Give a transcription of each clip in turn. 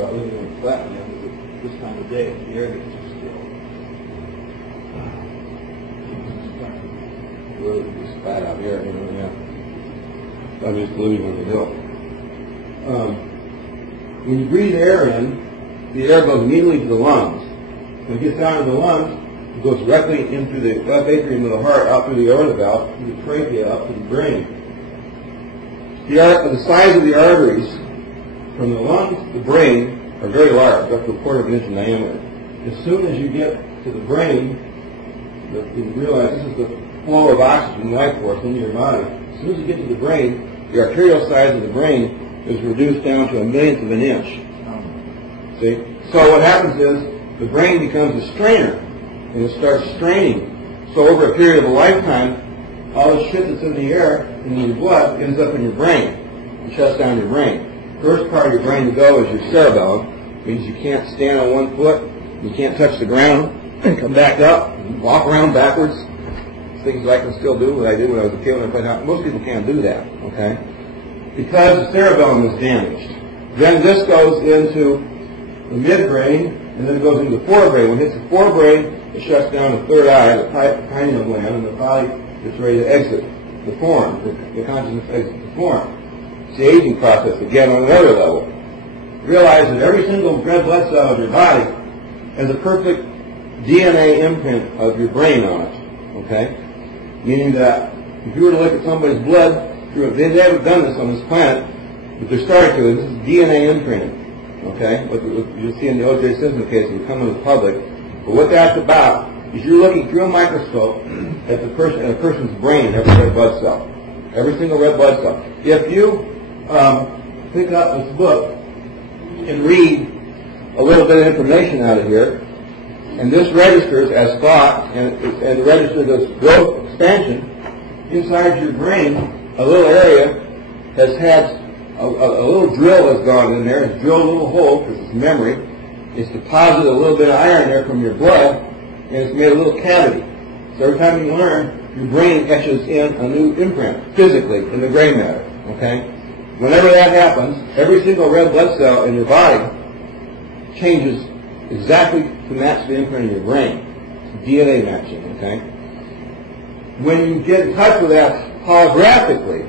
Living on flat land, this time of day, the air gets too still. Really just flat out here, you know, yeah. I'm just living on the hill. When you breathe air in, the air goes immediately to the lungs. When it gets down to the lungs, it goes directly into the left atrium of the heart, out through the aorta valve, through the trachea, up to the brain. The size of the arteries from the lungs to the brain are very large, up to 1/4 inch in diameter. As soon as you get to the brain, you realize this is the flow of oxygen, life force into your body. As soon as you get to the brain, the arterial size of the brain is reduced down to 1/1000th of an inch. See? So what happens is the brain becomes a strainer, and it starts straining. So over a period of a lifetime, all the shit that's in the air and in your blood ends up in your brain and shuts down your brain. First part of your brain to go is your cerebellum. Means you can't stand on one foot, you can't touch the ground, and come back up, and walk around backwards. Things I can still do, what I did when I was a kid when I played hockey. Most people can't do that, okay? Because the cerebellum is damaged. Then this goes into the midbrain, and then it goes into the forebrain. When it hits the forebrain, it shuts down the third eye, the pineal gland, and the body gets ready to exit the form. The consciousness exits the form. It's the aging process again on another level. Realize that every single red blood cell of your body has a perfect DNA imprint of your brain on it. Okay? Meaning that if you were to look at somebody's blood, they haven't done this on this planet, but they're starting to. This is DNA imprinting. Okay? What you'll see in the O.J. Simpson case will come to the public. But what that's about is you're looking through a microscope at a person's brain, every red blood cell. Every single red blood cell. If you pick up this book and read a little bit of information out of here, and this registers as thought, and registers as growth expansion, inside your brain, a little area has had, a little drill has gone in there, it's drilled a little hole, because it's memory, it's deposited a little bit of iron there from your blood, and it's made a little cavity. So every time you learn, your brain etches in a new imprint, physically, in the gray matter, okay? Whenever that happens, every single red blood cell in your body changes exactly to match the imprint in your brain. It's DNA matching, okay? When you get in touch with that holographically,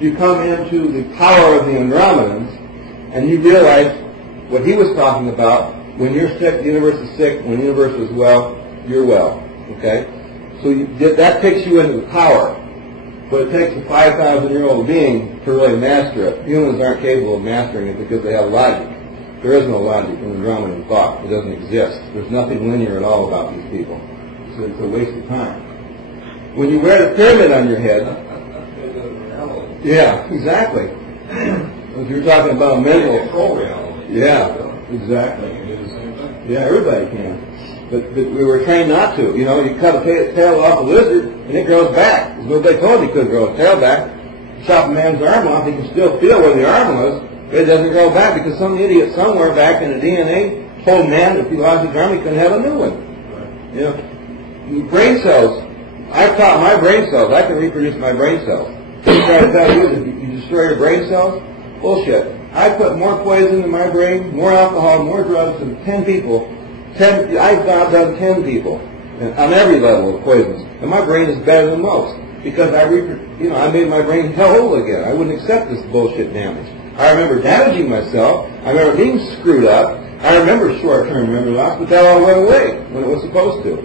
you come into the power of the Andromedans, and you realize what he was talking about. When you're sick, the universe is sick. When the universe is well, you're well, okay? So that takes you into the power. But it takes a 5,000-year-old being to really master it. Humans aren't capable of mastering it because they have logic. There is no logic in Andromedan thought. It doesn't exist. There's nothing linear at all about these people. It's a waste of time. When you wear the pyramid on your head... Yeah, exactly. If you're talking about mental... Yeah, exactly. Yeah, everybody can. But we were trained not to. You know, you cut a tail off a lizard, and it grows back. Nobody told you could grow a tail back. Chop a man's arm off, he can still feel where the arm was, but it doesn't grow back because some idiot somewhere back in the DNA told man that if he lost his arm, he couldn't have a new one. You know, brain cells. I've taught my brain cells. I can reproduce my brain cells. They try to tell you that you destroy your brain cells. Bullshit. I put more poison in my brain, more alcohol, more drugs than 10 people. I've done 10 people on every level of poisons, and my brain is better than most because I made my brain whole again. I wouldn't accept this bullshit damage. I remember damaging myself. I remember being screwed up. I remember short-term memory loss, but that all went away when it was supposed to.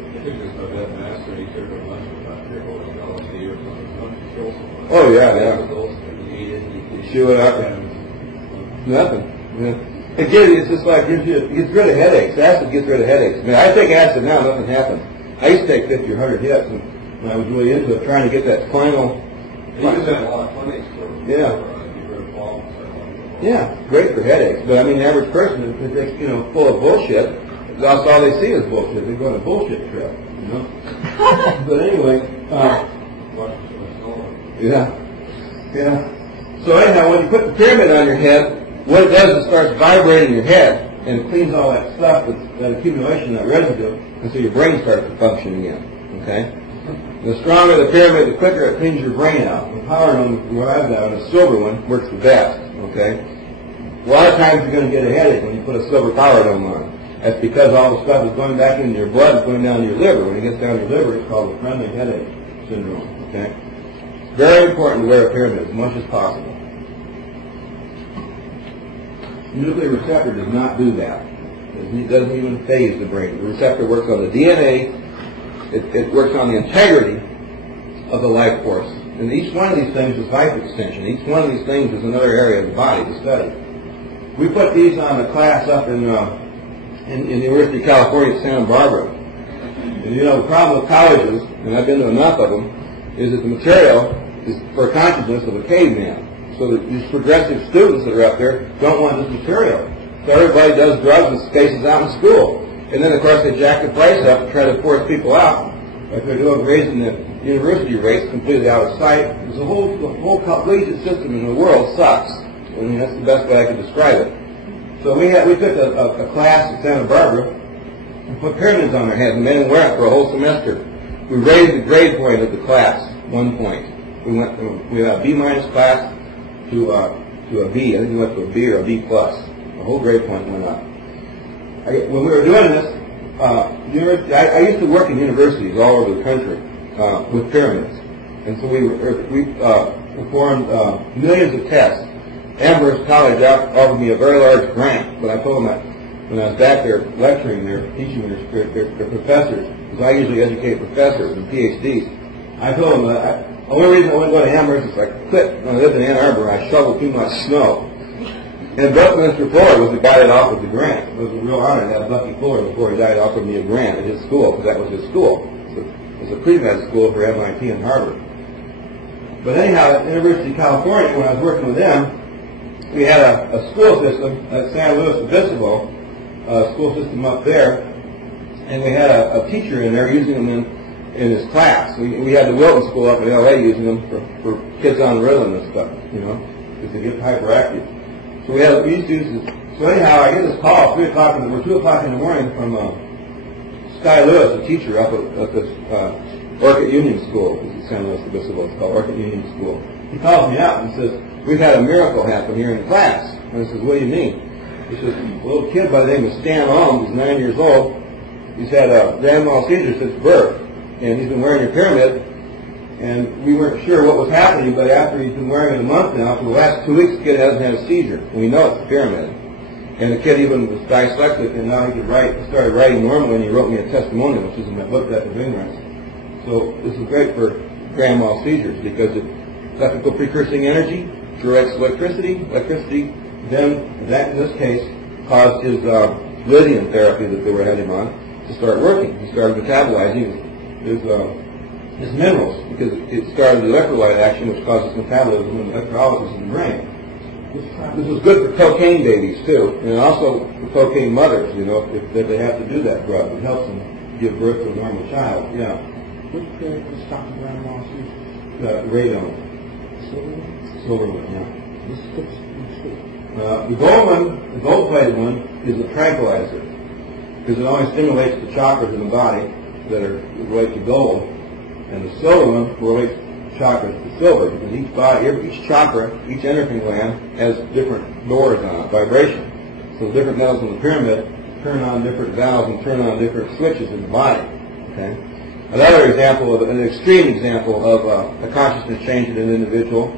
Oh yeah. Chew it up. Nothing. Yeah. Again, it's just like it gets rid of headaches. Acid gets rid of headaches. I mean, I take acid now, nothing happens. I used to take 50 or 100 hits, and when I was really into it, trying to get that final. You use that a lot of clinics for Yeah, great for headaches. But I mean, the average person is full of bullshit. That's all they see is bullshit. They go on a bullshit trip, you know. But anyway, yeah. So anyhow, when you put the pyramid on your head, what it does is it starts vibrating your head, and it cleans all that stuff, that accumulation, that residue, and so your brain starts to function again, okay? The stronger the pyramid, the quicker it cleans your brain out. The power one, what I've got, a silver one, works the best, okay? A lot of times you're going to get a headache when you put a silver power dome on. That's because all the stuff is going back into your blood, it's going down to your liver. When it gets down to your liver, it's called the friendly headache syndrome. Okay? Very important to wear a pyramid as much as possible. The nuclear receptor does not do that. It doesn't even phase the brain. The receptor works on the DNA. It works on the integrity of the life force. And each one of these things is life extension. Each one of these things is another area of the body to study. We put these on a class up in the University of California at Santa Barbara. And you know, the problem with colleges, and I've been to enough of them, is that the material is for consciousness of a caveman. So that these progressive students that are up there don't want this material. So everybody does drugs and spaces out in school. And then, of course, they jack the price up to try to force people out. Like they're doing, raising the university rates completely out of sight. Because the whole collegiate system in the world sucks. I mean, that's the best way I could describe it. So we took a class at Santa Barbara and put pyramids on their heads and made them wear it for a whole semester. We raised the grade point of the class 1 point. We went from a B minus class to a B. I think we went to a B or a B plus. The whole grade point went up. When we were doing this, I used to work in universities all over the country with pyramids, and so we performed millions of tests. Amherst College offered me a very large grant, but I told them that when I was back there lecturing, teaching their professors, because I usually educate professors and PhDs, I told them that the only reason I wouldn't go to Amherst is I quit when I lived in Ann Arbor. I shoveled too much snow. And Buckminster Fuller was the guy that offered the grant. It was a real honor to have Bucky Fuller before he died offered me a grant at his school, because that was his school. It was a pre-med school for MIT and Harvard. But anyhow, at the University of California, when I was working with them, we had a school system at San Luis Obispo, a school system up there, and we had a teacher in there using them in his class. We had the Wilton School up in LA using them for kids on rhythm and stuff, you know, because they get hyperactive. So we used to use this. So anyhow, I get this call at 2 o'clock in the morning from Sky Lewis, a teacher up at this Orchid Union School. This is San Luis Obispo. It's called Orchid Union School. He calls me out and says, "We've had a miracle happen here in the class." And I says, "What do you mean?" He says, "A little kid by the name of Stan Alm, he's 9 years old. He's had a grand mal seizure since birth, and he's been wearing your pyramid. And we weren't sure what was happening, but after he's been wearing it a month now, for the last 2 weeks, the kid hasn't had a seizure. And we know it's a pyramid. And the kid even was dyslexic, and now he could write. He started writing normally, and he wrote me a testimonial, which is in my book, Death of Ignorance. So this is great for grand mal seizures, because it's electrical precursing energy, directs electricity. Electricity then, that in this case, caused his lithium therapy that they were having on to start working. He started metabolizing his minerals, because it started the electrolyte action, which causes metabolism and electrolysis in the brain. This was good for cocaine babies too, and also for cocaine mothers. You know, if they have to do that drug, it helps them give birth to a normal child. Yeah. Which period was stopping grand mal seizures? Radon. Silver one. Yeah. The gold one, the gold-plated one, is a tranquilizer, because it only stimulates the chakras in the body that are related to gold. And the silver one relates chakras to silver, because each chakra, each endocrine gland has different doors on it, vibration. So the different metals in the pyramid turn on different valves and turn on different switches in the body. Okay. Another example, an extreme example of a consciousness change in an individual.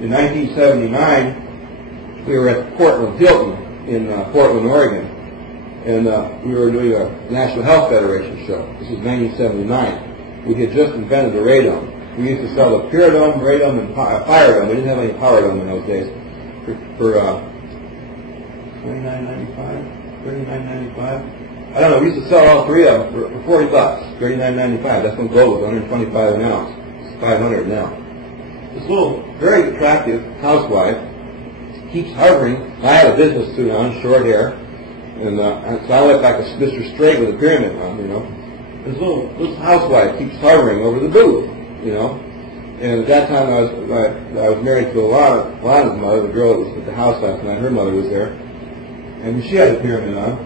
In 1979, we were at Portland Hilton in Portland, Oregon, and we were doing a National Health Federation show. This was 1979. We had just invented the radome. We used to sell the pyridome, radome, and firedome. We didn't have any powerdome in those days. For $29.95, $39.95. I don't know. We used to sell all three of them for $40, $39.95. That's when gold was $125 an ounce. It's $500 now. This little, very attractive housewife keeps hovering. I have a business suit on, short hair, and so I look like a Mr. Straight with a pyramid on, you know. This housewife keeps hovering over the booth, you know. And at that time, I was married to Alana's mother, the girl that was at the house last night. Her mother was there, and she had a pyramid on,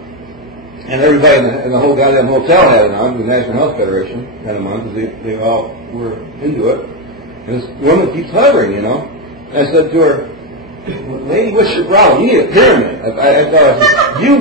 and everybody in the whole goddamn hotel had it on. The National Health Federation had them on because they all were into it. And this woman keeps hovering, you know. And I said to her, Lady, what's your problem? You need a pyramid. I thought, you